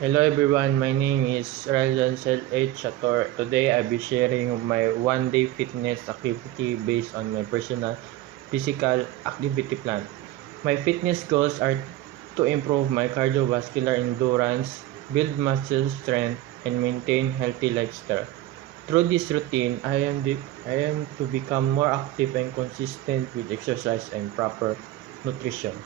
Hello everyone, my name is Rajansel H. Chator. Today I'll be sharing my one-day fitness activity based on my personal physical activity plan. My fitness goals are to improve my cardiovascular endurance, build muscle strength, and maintain healthy lifestyle. Through this routine, I am to become more active and consistent with exercise and proper nutrition.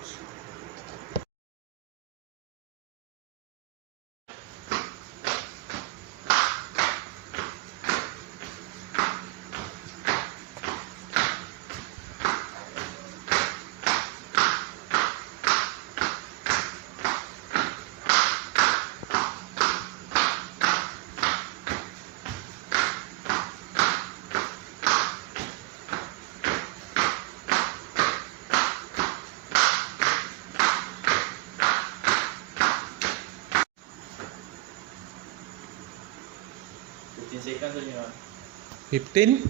15 seconds aja. 15?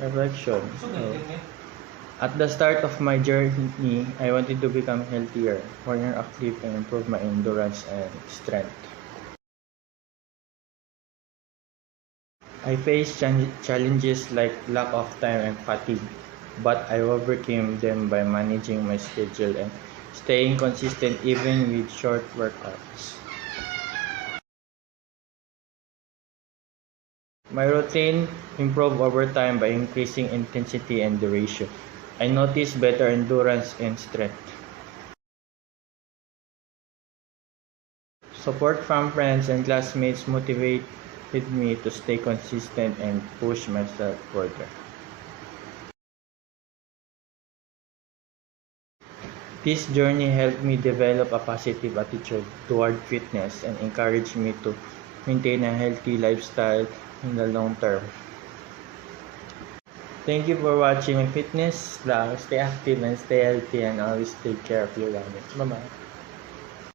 Reflection. At the start of my journey, I wanted to become healthier, more active, and improve my endurance and strength. I faced challenges like lack of time and fatigue, but I overcame them by managing my schedule and staying consistent even with short workouts. My routine improved over time by increasing intensity and duration. I noticed better endurance and strength. Support from friends and classmates motivated me to stay consistent and push myself further. This journey helped me develop a positive attitude toward fitness and encouraged me to maintain a healthy lifestyle in the long term. Thank you for watching my fitness vlog. Stay active and stay healthy and always take care of your wellness. Bye-bye.